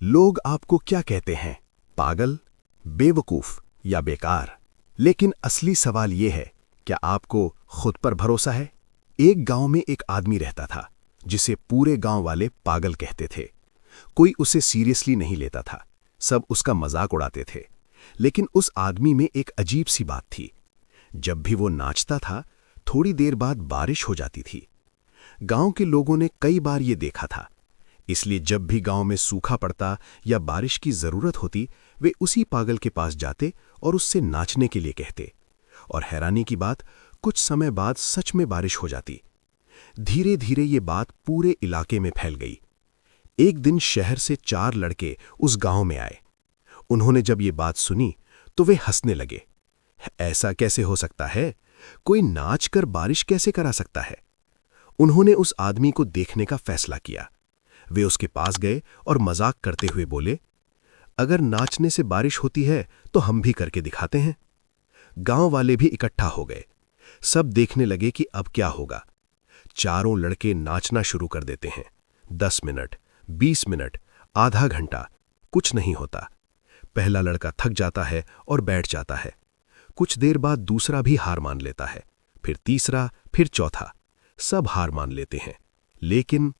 लोग आपको क्या कहते हैं? पागल, बेवकूफ या बेकार? लेकिन असली सवाल यह है, क्या आपको खुद पर भरोसा है? एक गांव में एक आदमी रहता था, जिसे पूरे गांव वाले पागल कहते थे। कोई उसे सीरियसली नहीं लेता था, सब उसका मजाक उड़ाते थे। लेकिन उस आदमी में एक अजीब सी बात थी। जब भी वो नाचता था, थोड़ी देर बाद बारिश हो जाती थी। गांव के लोगों ने कई बार ये देखा था, इसलिए जब भी गांव में सूखा पड़ता या बारिश की जरूरत होती, वे उसी पागल के पास जाते और उससे नाचने के लिए कहते। और हैरानी की बात, कुछ समय बाद सच में बारिश हो जाती। धीरे धीरे ये बात पूरे इलाके में फैल गई। एक दिन शहर से 4 लड़के उस गांव में आए। उन्होंने जब ये बात सुनी तो वे हंसने लगे। ऐसा कैसे हो सकता है? कोई नाच कर बारिश कैसे करा सकता है? उन्होंने उस आदमी को देखने का फैसला किया। वे उसके पास गए और मजाक करते हुए बोले, अगर नाचने से बारिश होती है तो हम भी करके दिखाते हैं। गांव वाले भी इकट्ठा हो गए। सब देखने लगे कि अब क्या होगा। चारों लड़के नाचना शुरू कर देते हैं। 10 मिनट, 20 मिनट, आधा घंटा, कुछ नहीं होता। पहला लड़का थक जाता है और बैठ जाता है। कुछ देर बाद दूसरा भी हार मान लेता है, फिर तीसरा, फिर चौथा। सब हार मान लेते हैं, लेकिन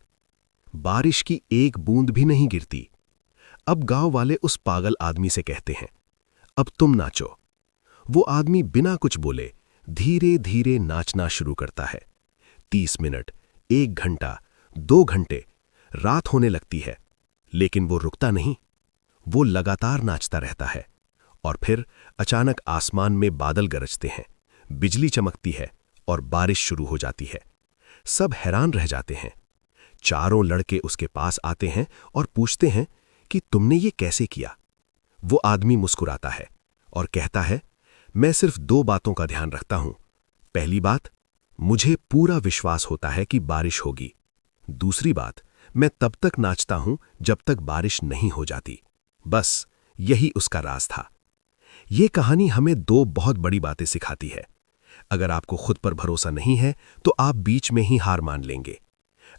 बारिश की एक बूंद भी नहीं गिरती। अब गांव वाले उस पागल आदमी से कहते हैं, अब तुम नाचो। वो आदमी बिना कुछ बोले धीरे धीरे नाचना शुरू करता है। 30 मिनट, 1 घंटा, 2 घंटे, रात होने लगती है, लेकिन वो रुकता नहीं। वो लगातार नाचता रहता है। और फिर अचानक आसमान में बादल गरजते हैं, बिजली चमकती है और बारिश शुरू हो जाती है। सब हैरान रह जाते हैं। चारों लड़के उसके पास आते हैं और पूछते हैं कि तुमने ये कैसे किया? वो आदमी मुस्कुराता है और कहता है, मैं सिर्फ 2 बातों का ध्यान रखता हूं। पहली बात, मुझे पूरा विश्वास होता है कि बारिश होगी। दूसरी बात, मैं तब तक नाचता हूं जब तक बारिश नहीं हो जाती। बस यही उसका राज था। ये कहानी हमें 2 बहुत बड़ी बातें सिखाती है। अगर आपको खुद पर भरोसा नहीं है तो आप बीच में ही हार मान लेंगे।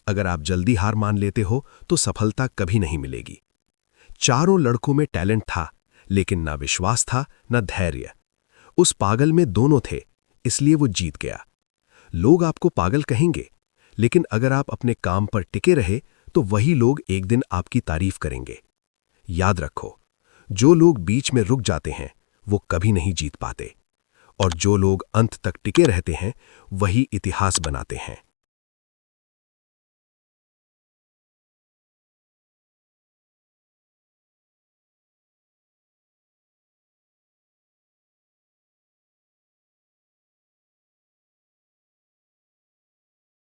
अगर आप जल्दी हार मान लेते हो तो सफलता कभी नहीं मिलेगी। चारों लड़कों में टैलेंट था, लेकिन ना विश्वास था, ना धैर्य। उस पागल में दोनों थे, इसलिए वो जीत गया। लोग आपको पागल कहेंगे, लेकिन अगर आप अपने काम पर टिके रहे तो वही लोग एक दिन आपकी तारीफ करेंगे। याद रखो, जो लोग बीच में रुक जाते हैं वो कभी नहीं जीत पाते, और जो लोग अंत तक टिके रहते हैं वही इतिहास बनाते हैं।